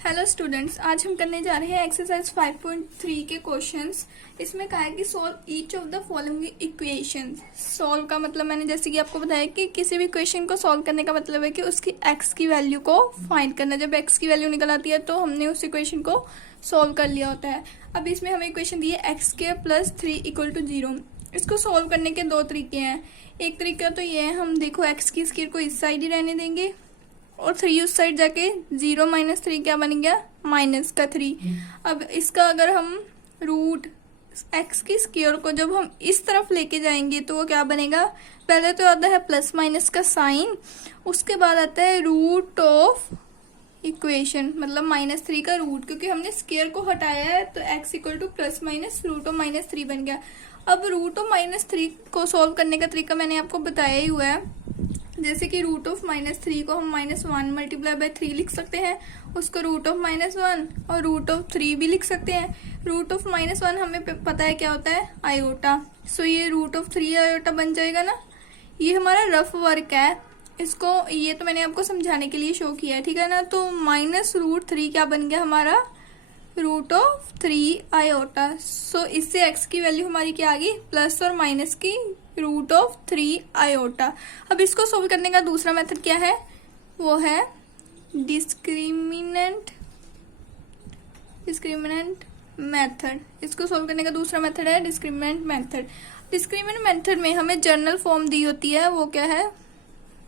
Hello students, आज हम करने जा रहे हैं एक्सरसाइज 5.3 के क्वेश्चंस। इसमें कहा है कि solve each of the following equations. Solve का मतलब मैंने जैसे कि आपको बताया कि किसी भी इक्वेशन को सॉल्व करने का मतलब है कि उसकी एक्स की वैल्यू को फाइंड करना। जब एक्स की वैल्यू निकल आती है तो हमने उस इक्वेशन को सॉल्व कर लिया होता है। अब इसमें हमें इक्वेशन दी है x² + 3 = 0। इसको सॉल्व करने के दो तरीके हैं। एक तरीका तो ये है, हम देखो एक्स की स्क्वायर को इस साइड ही रहने देंगे और 3 उस साइड जाके 0 - 3 क्या बन गया, -3। अब इसका अगर हम रूट एक्स की स्क्वायर को जब हम इस तरफ लेके जाएंगे तो वो क्या बनेगा, पहले तो आता है प्लस माइनस का साइन, उसके बाद आता है रूट ऑफ इक्वेशन मतलब -3 का रूट, क्योंकि हमने स्क्वायर को हटाया है तो x = +- बन गया। अब रूट ऑफ -3 को सॉल्व करने का तरीका मैंने आपको बताया ही हुआ है। जैसे कि रूट ऑफ -3 को हम -1 × 3 लिख सकते हैं, उसको रूट ऑफ -1 और रूट ऑफ 3 भी लिख सकते हैं। रूट ऑफ -1 हमें पता है क्या होता है, आयोटा। सो ये रूट ऑफ 3 आयोटा बन जाएगा ना। ये हमारा रफ वर्क है, इसको ये तो मैंने आपको समझाने के लिए शो किया है, ठीक है ना। तो -√3 क्या बन गया हमारा, रूट ऑफ 3 आयोटा। सो इससे x की वैल्यू हमारी क्या आ गई, प्लस और माइनस की रूट ऑफ 3 आयोटा। अब इसको सोल्व करने का दूसरा मेथड क्या है, वो है डिस्क्रिमिनेंट मेथड। इसको सोल्व करने का दूसरा मेथड है डिस्क्रिमिनेंट मेथड। डिस्क्रिमिनेंट मेथड में हमें जनरल फॉर्म दी होती है, वो क्या है,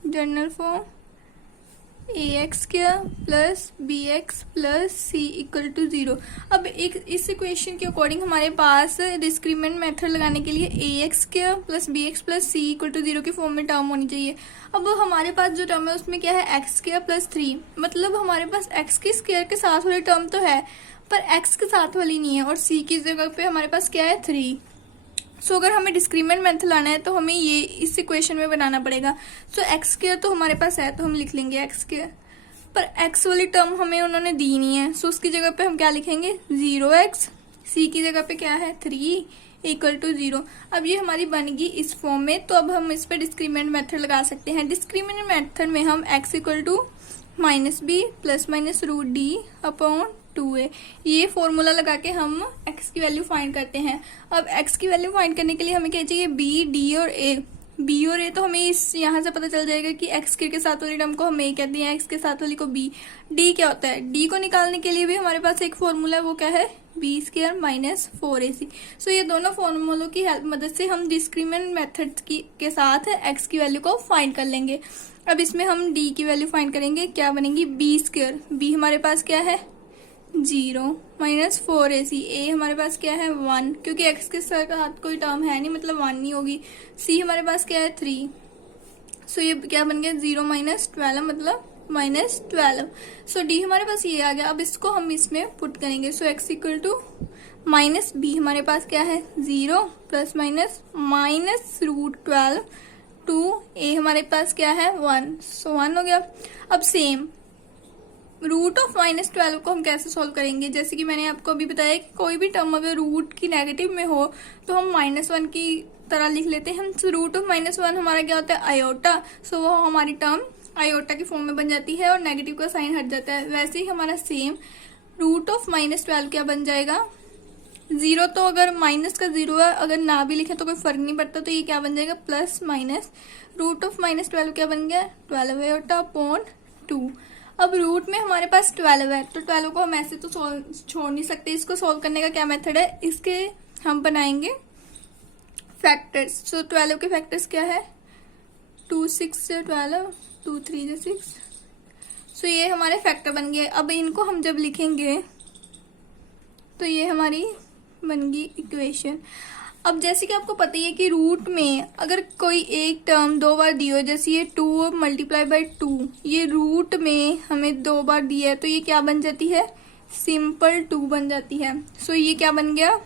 general form ax² + bx + c = 0। अब एक इस इक्वेशन के अकॉर्डिंग हमारे पास डिस्क्रिमिनेंट मेथड लगाने के लिए ax² + bx + c = 0 की फॉर्म में टर्म होनी चाहिए। अब हमारे पास जो टर्म है उसमें क्या है, x² + 3, मतलब हमारे पास x की स्क्वायर के साथ वाली टर्म तो है पर x के साथ वाली नहीं है, और c की जगह पे हमारे पास क्या है, 3। सो अगर हमें डिस्क्रिमिनेंट मेथड लाना है तो हमें ये इस इक्वेशन में बनाना पड़ेगा। सो x² तो हमारे पास है तो हम लिख लेंगे x², पर x वाली टर्म हमें उन्होंने दी नहीं है। सो उसकी जगह पे हम क्या लिखेंगे, 0x, c की जगह पे क्या है, 3 = 0। अब ये हमारी बनेगी इस फॉर्म में, तो अब हम इस पे डिस्क्रिमिनेंट मेथड लगा सकते हैं। डिस्क्रिमिनेंट मेथड में हम x = -b ± √d/2a, ये फॉर्मूला लगा के हम x की वैल्यू फाइंड करते हैं। अब x की वैल्यू फाइंड करने के लिए हमें क्या चाहिए, b, d और a। b और a तो हमें इस यहाँ से पता चल जाएगा कि x के साथ वाली टर्म को हम a कहते हैं, x के साथ वाली को b। d क्या होता है, d को निकालने के लिए भी हमारे पास एक फॉर्मूला है, वो क्या है, b² - 4ac। सो ये दोनों फॉर्मूलों की हेल्प मदद से हम डिस्क्रिमिनेंट मेथड के साथ x की वैल्यू को फाइंड कर लेंगे। अब इसमें हम d की वैल्यू फाइंड करेंगे, क्या बनेगी, b²। b हमारे पास क्या है, 0 - 4ac। a हमारे पास क्या है, 1, क्योंकि x के साथ कोई टर्म है नहीं मतलब 1 नहीं होगी। c हमारे पास क्या है, 3। सो ये क्या बन गया, 0 - 12 मतलब -12। सो d हमारे पास ये आ गया। अब इसको हम इसमें पुट करेंगे। सो x = -b हमारे पास क्या है, 0 ± -√12 टू a हमारे पास क्या है, 1। सो 1 हो गया। अब सेम रूट ऑफ -12 को हम कैसे सॉल्व करेंगे, जैसे कि मैंने आपको अभी बताया कि कोई भी टर्म अगर रूट की नेगेटिव में हो तो हम -1 की तरह लिख लेते हैं। हम रूट ऑफ -1 हमारा क्या होता है, आयोटा। सो वो हमारी टर्म आयोटा की फॉर्म में बन जाती है और नेगेटिव का साइन हट जाता है। वैसे ही हमारा सेम रूट ऑफ -12 क्या बन जाएगा, 0 तो अगर माइनस का 0 है, अगर ना भी लिखे तो कोई फर्क नहीं पड़ता, तो ये क्या बन जाएगा, +- रूट ऑफ -12 क्या बन गया, 12 आयोटा/2। अब रूट में हमारे पास 12 है तो 12 को हम ऐसे तो छोड़ नहीं सकते। इसको सॉल्व करने का क्या मेथड है, इसके हम बनाएंगे फैक्टर्स। सो 12 के फैक्टर्स क्या है, 2 6 से 12, 2 3 से 6। सो ये हमारे फैक्टर बन गए। अब इनको हम जब लिखेंगे तो ये हमारी बन गई इक्वेशन। अब जैसे कि आपको पता ही है कि रूट में अगर कोई एक टर्म 2 बार दी हो, जैसे ये 2 × 2, ये रूट में हमें 2 बार दिया है तो ये क्या बन जाती है, सिंपल 2 बन जाती है। सो ये क्या बन गया,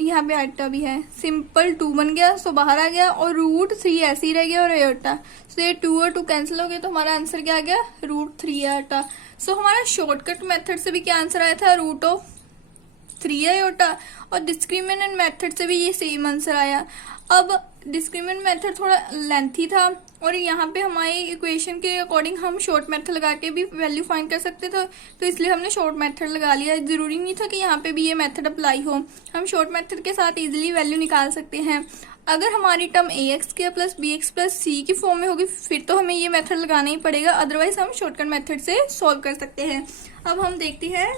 यहाँ पे आयोटा भी है, सिंपल 2 बन गया। सो बाहर आ गया और √3 ऐसे ही रह गया और आयोटा। सो ये 2 और 2 कैंसिल हो गए तो हमारा आंसर क्या आ गया, √3 आयोटा। सो हमारा शॉर्टकट मेथड से भी क्या आंसर आया था, √3 आयोटा, और डिस्क्रिमिनेंट मेथड से भी ये सेम आंसर आया। अब डिस्क्रिमिनेंट मेथड थोड़ा लेंथी था और यहाँ पे हमारी इक्वेशन के अकॉर्डिंग हम शॉर्ट मेथड लगा के भी वैल्यू फाइंड कर सकते थे, तो इसलिए हमने शॉर्ट मेथड लगा लिया। जरूरी नहीं था कि यहाँ पे भी ये मेथड अप्लाई हो, हम शॉर्ट मेथड के साथ इजीली वैल्यू निकाल सकते हैं। अगर हमारी टर्म ए एक्स के प्लस बी एक्स प्लस सी की फॉर्म में होगी फिर तो हमें ये मेथड लगाना ही पड़ेगा, अदरवाइज हम शॉर्टकट मेथड से सॉल्व कर सकते हैं। अब हम देखते हैं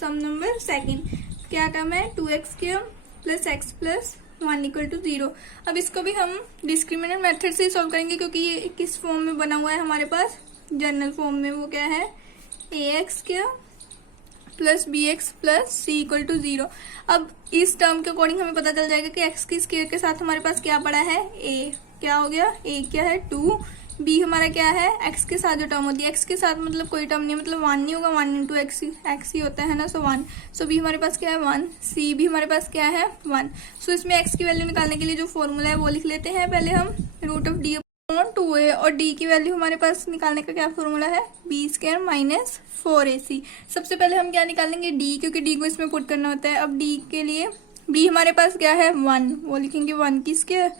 सम नंबर सेकेंड। क्या टर्म है 2x³ plus X plus 1 equal to 0। अब इसको भी हम डिस्क्रिमिनेंट मेथड से सॉल्व करेंगे, क्योंकि ये किस फॉर्म में बना हुआ है हमारे पास, जनरल फॉर्म में। वो क्या है ax² plus bx plus c equal to 0। अब इस टर्म के अकॉर्डिंग हमें पता चल जाएगा कि x की स्क्वायर के साथ हमारे पास क्या पड़ा है, a क्या हो गया, a क्या है 2, b हमारा क्या है x के साथ जो टर्म होती है, x के साथ मतलब कोई टर्म नहीं, मतलब 1 नहीं होगा, 1 इंटू x ही होता है ना, सो 1। सो b हमारे पास क्या है 1, c भी हमारे पास क्या है 1। सो इसमें x की वैल्यू निकालने के लिए जो फॉर्मूला है वो लिख लेते हैं पहले हम, root of d upon 2a, और d की वैल्यू हमारे पास निकालने का क्या फॉर्मूला है, b² माइनस 4ac। सबसे पहले हम क्या निकालेंगे d, क्योंकि d को इसमें पुट करना होता है। अब d के लिए b हमारे पास क्या है 1, वो लिखेंगे 1 की स्क्वायर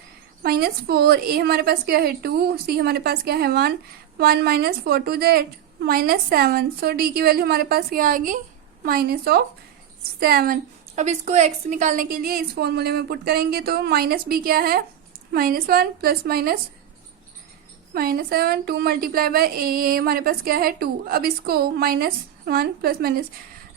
माइनस 4, a हमारे पास क्या है 2, c हमारे पास क्या है 1, 1 minus 4 to that minus 7। So d की वैल्यू हमारे पास क्या आ गई माइनस ऑफ 7। अब इसको x निकालने के लिए इस फॉर्मूले में पुट करेंगे, तो माइनस b क्या है -1 plus minus -7, 2 multiply by a हमारे पास क्या है 2। अब इसको -1 plus minus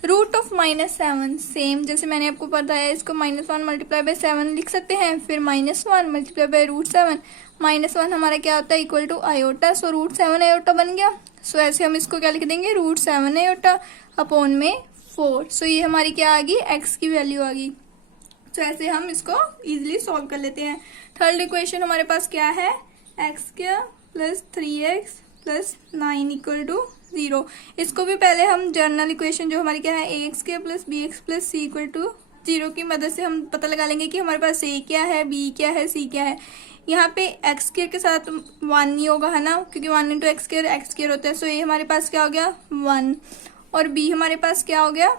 root of -7, same जैसे मैंने आपको बताया, इसको -1 मल्टीप्लाई बाय 7 लिख सकते हैं, फिर -1 मल्टीप्लाई बाय √7, -1 हमारा क्या होता है equal to iota, so √7 iota बन गया। सो ऐसे हम इसको क्या लिख देंगे, √7 आयोटा अपॉन में 4। सो ये हमारी क्या आ गई, x की वैल्यू आ गई। तो ऐसे हम इसको इजिली सॉल्व कर लेते हैं। थर्ड इक्वेशन हमारे पास क्या है, x² plus 3x plus 9 equal to 0। इसको भी पहले हम जनरल इक्वेशन जो हमारी क्या है ax² plus bx plus c equal to 0 की मदद से हम पता लगा लेंगे कि हमारे पास a क्या है, b क्या है, c क्या है। यहाँ पे x² के साथ 1 नहीं होगा है ना, क्योंकि 1 इंटू x² होता है। सो a हमारे पास क्या हो गया 1, और b हमारे पास क्या हो गया,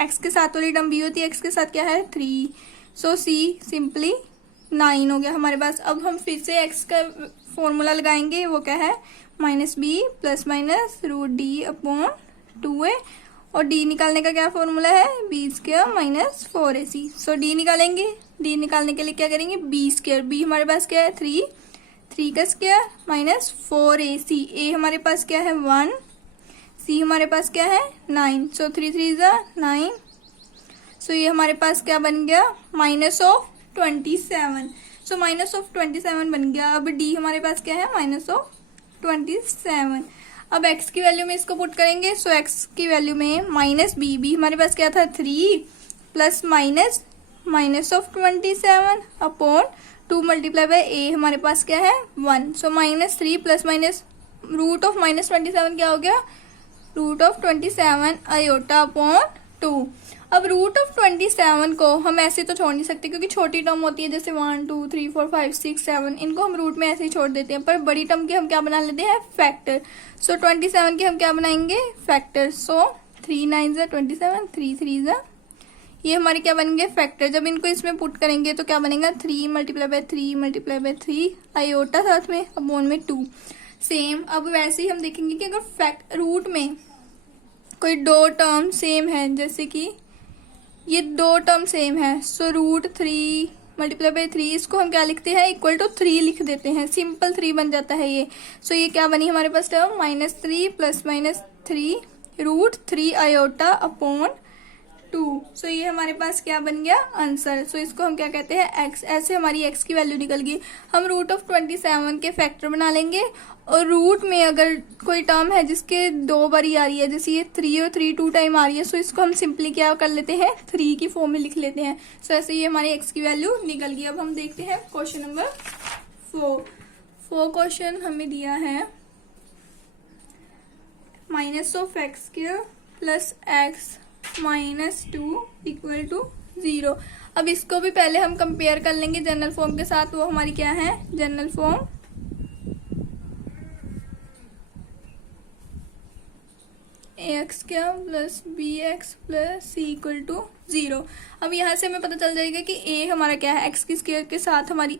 x के साथ वाली टर्म b होती है, x के साथ क्या है 3। सो c सिंपली 9 हो गया हमारे पास। अब हम फिर से x का फॉर्मूला लगाएंगे, वो क्या है -b plus minus √d upon 2a, और d निकालने का क्या फॉर्मूला है b² माइनस 4ac। सो d निकालेंगे, d निकालने के लिए क्या करेंगे b², b हमारे पास क्या है 3 का स्क्वायर माइनस 4ac, a हमारे पास क्या है 1, c हमारे पास क्या है 9। सो 3 3 जा 9। सो ये हमारे पास क्या बन गया -27। सो -27 बन गया। अब d हमारे पास क्या है -27। अब x की वैल्यू में इसको पुट करेंगे, सो x की वैल्यू में -b हमारे पास क्या था 3 plus -27 upon 2 multiply by a हमारे पास क्या है 1। सो -3 प्लस माइनस रूट ऑफ -27 क्या हो गया, रूट ऑफ 27 आयोटा अपॉन 2। अब रूट ऑफ 27 को हम ऐसे तो छोड़ नहीं सकते, क्योंकि छोटी टर्म होती है जैसे 1 2 3 4 5 6 7, इनको हम रूट में ऐसे ही छोड़ देते हैं, पर बड़ी टर्म के हम क्या बना लेते हैं फैक्टर। सो 27 के हम क्या बनाएंगे फैक्टर। सो 3 9 जा 27, 3 3 जा, ये हमारे क्या बनेंगे फैक्टर। जब इनको इसमें पुट करेंगे तो क्या बनेगा 3 मल्टीप्लाई बाय 3 आयोटा साथ में अपॉन में 2। सेम अब वैसे ही हम देखेंगे कि अगर रूट में कोई दो टर्म सेम है, जैसे कि ये दो टर्म सेम है, सो √3 मल्टीप्लाई बाय 3, इसको हम क्या लिखते हैं इक्वल टू 3 लिख देते हैं, सिंपल 3 बन जाता है ये। सो ये क्या बनी हमारे पास term -3 plus -3 √3 iota upon 2। So ये हमारे पास क्या बन गया आंसर। सो इसको हम क्या कहते हैं x। ऐसे हमारी x की वैल्यू निकल गई। हम रूट ऑफ 27 के फैक्टर बना लेंगे, और रूट में अगर कोई टर्म है जिसके 2 बारी आ रही है, जैसे ये 3 और 3 2 टाइम आ रही है, सो इसको हम सिंपली क्या कर लेते हैं 3 की फॉर्म में लिख लेते हैं। सो ऐसे ये हमारी x की वैल्यू निकल गई। अब हम देखते हैं क्वेश्चन नंबर 4 क्वेश्चन हमें दिया है -(x² plus x -2 equal to 0। अब इसको भी पहले हम कंपेयर कर लेंगे जनरल फॉर्म के साथ। वो हमारी क्या है general form ax² plus bx plus c equal to 0। अब यहाँ से हमें पता चल जाएगा कि a हमारा क्या है x की स्क्वायर के साथ हमारी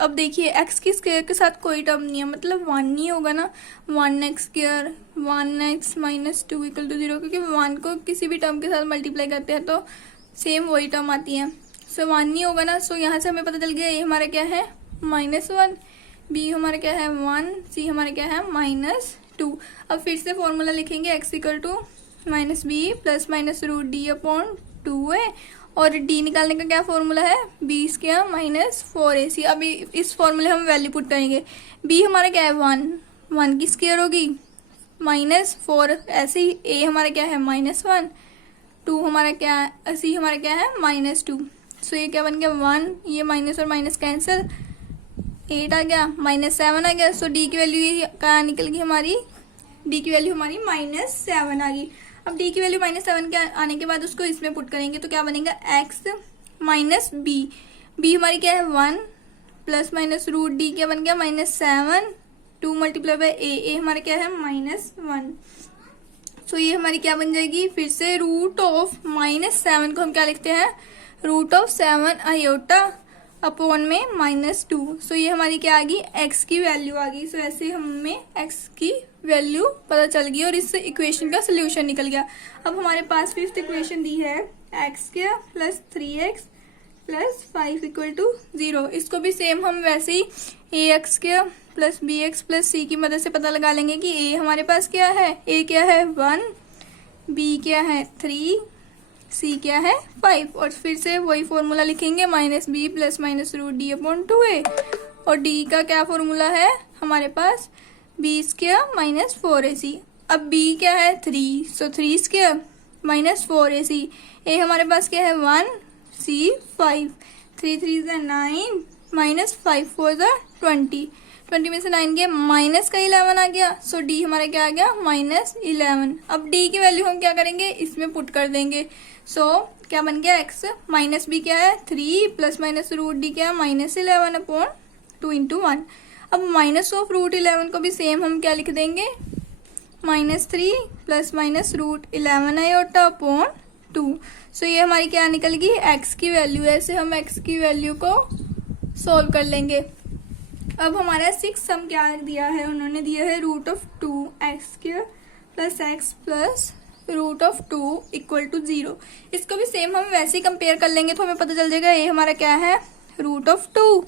अब देखिए एक्स की स्क्वायर के साथ कोई टर्म नहीं है, मतलब 1 नहीं होगा ना, 1x², 1x minus 2 equal to 0, क्योंकि 1 को किसी भी टर्म के साथ मल्टीप्लाई करते हैं तो सेम वही टर्म आती है। सो 1 नहीं होगा ना, सो यहाँ से हमें पता चल गया ए हमारा क्या है -1, बी हमारा क्या है 1, सी हमारा क्या है -2। अब फिर से फॉर्मूला लिखेंगे X equal to -b plus minus root D upon 2a, और डी निकालने का क्या फॉर्मूला है b² माइनस 4ac। अभी इस फॉर्मूले हम वैल्यू पुट करेंगे। b हमारा क्या है 1 की स्क्वायर होगी -4, ऐसे ही a हमारा क्या है -1, 2 हमारा क्या है, c हमारा क्या है -2। सो ये क्या बन गया 1, ये माइनस और माइनस कैंसिल, 8 आ गया, -7 आ गया। सो डी की वैल्यू क्या निकल गई हमारी, डी की वैल्यू हमारी -7 आ गई। अब डी की वैल्यू -7 के आने के बाद उसको इसमें पुट करेंगे तो क्या बनेगा x माइनस बी, बी हमारी क्या है 1 प्लस माइनस रूट डी क्या बन गया -7, 2 मल्टीप्लाई बाय ए हमारा क्या है -1। सो ये हमारी क्या बन जाएगी, फिर से रूट ऑफ -7 को हम क्या लिखते हैं, रूट ऑफ 7 आयोटा अपॉन में -2। सो ये हमारी क्या आ गई, x की वैल्यू आ गई। सो ऐसे हमें x की वैल्यू पता चल गई और इस इक्वेशन का सोल्यूशन निकल गया। अब हमारे पास फिफ्थ इक्वेशन दी है x² plus 3x plus 5 equal to 0। इसको भी सेम हम वैसे ही ax² plus bx plus c की मदद से पता लगा लेंगे कि a हमारे पास क्या है, a क्या है 1, b क्या है 3, c क्या है 5, और फिर से वही फॉर्मूला लिखेंगे -b plus minus root D upon 2a, और d का क्या फॉर्मूला है हमारे पास b² माइनस 4ac। अब b क्या है 3, सो 3² माइनस 4ac, a हमारे पास क्या है 1, c 5, 3 3 9 माइनस 5 4 20, 20 में से 9 गया माइनस का 11 आ गया। सो d हमारा क्या आ गया -11। अब d की वैल्यू हम क्या करेंगे, इसमें पुट कर देंगे। सो क्या बन गया x माइनस b क्या है 3 प्लस माइनस रूट डी क्या है -11 अपॉन 2 इंटू 1। अब माइनस ऑफ रूट 11 को भी सेम हम क्या लिख देंगे, -3 plus minus root 11 iota upon 2। So ये हमारी क्या निकल गई, x की वैल्यू। ऐसे हम x की वैल्यू को सोल्व कर लेंगे। अब हमारा 6 सम क्या दिया है, उन्होंने दिया है root of 2x² plus x plus root of 2 equal to 0। इसको भी सेम हम वैसे ही कंपेयर कर लेंगे तो हमें पता चल जाएगा a हमारा क्या है रूट ऑफ 2,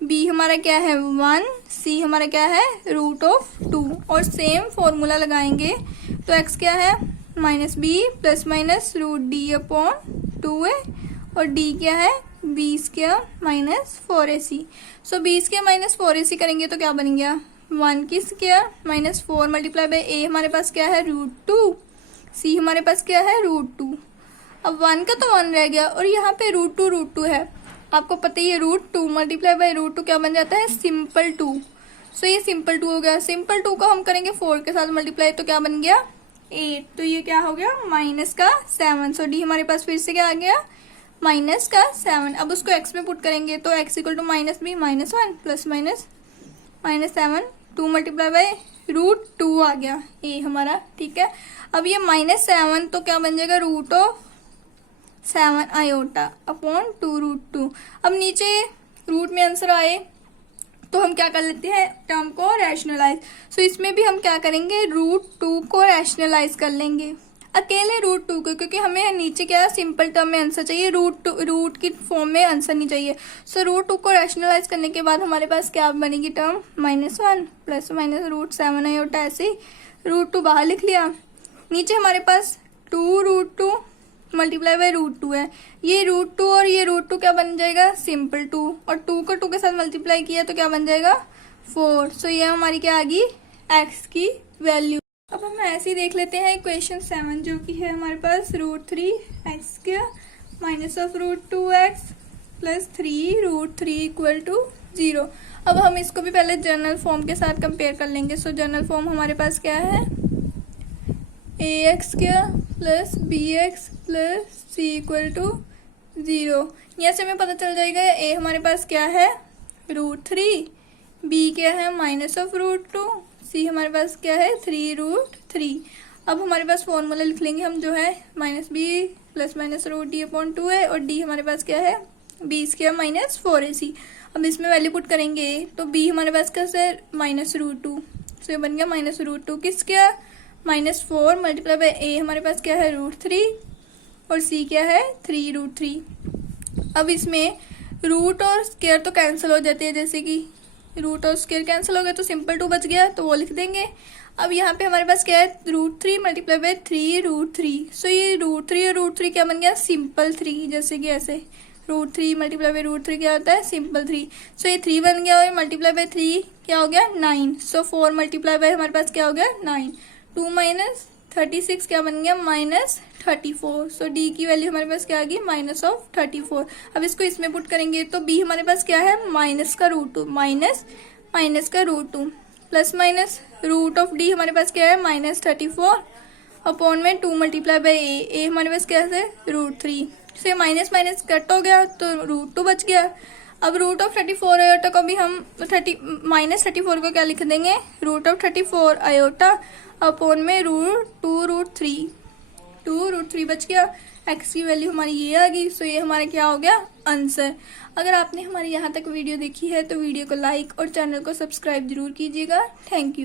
b हमारा क्या है 1, c हमारा क्या है रूट ऑफ 2, और सेम फॉर्मूला लगाएंगे तो x क्या है -b plus minus root D upon 2a, और d क्या है b² माइनस 4ac। सो b² माइनस 4ac करेंगे तो क्या बन गया 1 की square minus 4 multiply by a हमारे पास क्या है √2, c हमारे पास क्या है √2। अब 1 का तो 1 रह गया और यहाँ पे √2 है, आपको पता ही है √2 मल्टीप्लाई बाय √2 क्या बन जाता है सिंपल 2। सो ये सिंपल 2 हो गया। सिंपल 2 को हम करेंगे 4 के साथ मल्टीप्लाई तो क्या बन गया 8, तो ये क्या हो गया -7। सो डी हमारे पास फिर से क्या आ गया -7। अब उसको x में पुट करेंगे तो x equal to -b -1 plus minus -7, 2 multiply by √2 आ गया a हमारा, ठीक है। अब ये -7 तो क्या बन जाएगा रूट ऑफ 7 आयोटा अपॉन 2√2। अब नीचे रूट में आंसर आए तो हम क्या कर लेते हैं टर्म को रैशनलाइज। सो इसमें भी हम क्या करेंगे √2 को रैशनलाइज कर लेंगे, अकेले √2 को, क्योंकि हमें नीचे क्या सिंपल टर्म में आंसर चाहिए, रूट की फॉर्म में आंसर नहीं चाहिए। सो √2 को रैशनलाइज करने के बाद हमारे पास क्या बनेगी टर्म -1 प्लस माइनस √7 आयोटा, ऐसे √2 बाहर लिख लिया। नीचे हमारे पास 2√2 मल्टीप्लाई बाय √2 है, ये √2 और ये √2 क्या बन जाएगा सिंपल 2, और 2 को 2 के साथ मल्टीप्लाई किया तो क्या बन जाएगा 4। सो ये हमारी क्या आ गई x की वैल्यू। अब हम ऐसे ही देख लेते हैं इक्वेशन 7 जो कि है हमारे पास √3x² minus of √2x plus 3√3 equal to 0। अब हम इसको भी पहले जनरल फॉर्म के साथ कंपेयर कर लेंगे। सो जनरल फॉर्म हमारे पास क्या है ax² plus bx plus c equal to 0। यहाँ से हमें पता चल जाएगा a हमारे पास क्या है √3, b क्या है माइनस ऑफ √2, c हमारे पास क्या है 3√3। अब हमारे पास फॉर्मूला लिख लेंगे हम जो है -b plus minus root D upon 2a, और d हमारे पास क्या है b² माइनस 4ac। अब इसमें वैल्यू पुट करेंगे तो b हमारे पास कैसे है -√2, सो ये बन गया -√2 किस क्या -4 मल्टीप्लाई बाय a हमारे पास क्या है √3 और c क्या है 3√3। अब इसमें रूट और स्क्वायर तो कैंसिल हो जाती है, जैसे कि रूट और स्क्वायर कैंसिल हो गया तो सिंपल 2 बच गया, तो वो लिख देंगे। अब यहाँ पे हमारे पास क्या है √3 मल्टीप्लाई बाय 3√3, सो ये √3 और √3 क्या बन गया सिंपल 3, जैसे कि ऐसे √3 मल्टीप्लाई बाय √3 क्या होता है सिंपल 3, सो ये 3 बन गया और मल्टीप्लाई बाय 3 क्या हो गया 9, सो 4 मल्टीप्लाई बाय हमारे पास क्या हो गया 9, 2 माइनस 36 क्या बन गया -34, सो डी की वैल्यू हमारे पास क्या आ गई -34। अब इसको इसमें पुट करेंगे तो बी हमारे पास क्या है -√2 माइनस का √2 plus minus root of D हमारे पास क्या है -34 अपॉन में 2 मल्टीप्लाई बाय ए हमारे पास क्या है √3 से माइनस माइनस कट हो गया तो √2 बच गया। अब रूट ऑफ 34 आयोटा को भी हम -34 को क्या लिख देंगे रूट ऑफ 34 आयोटा अपॉन में √2√3 बच गया। एक्स की वैल्यू हमारी ये आ गई, सो ये हमारा क्या हो गया आंसर। अगर आपने हमारी यहाँ तक वीडियो देखी है तो वीडियो को लाइक और चैनल को सब्सक्राइब जरूर कीजिएगा। Thank you.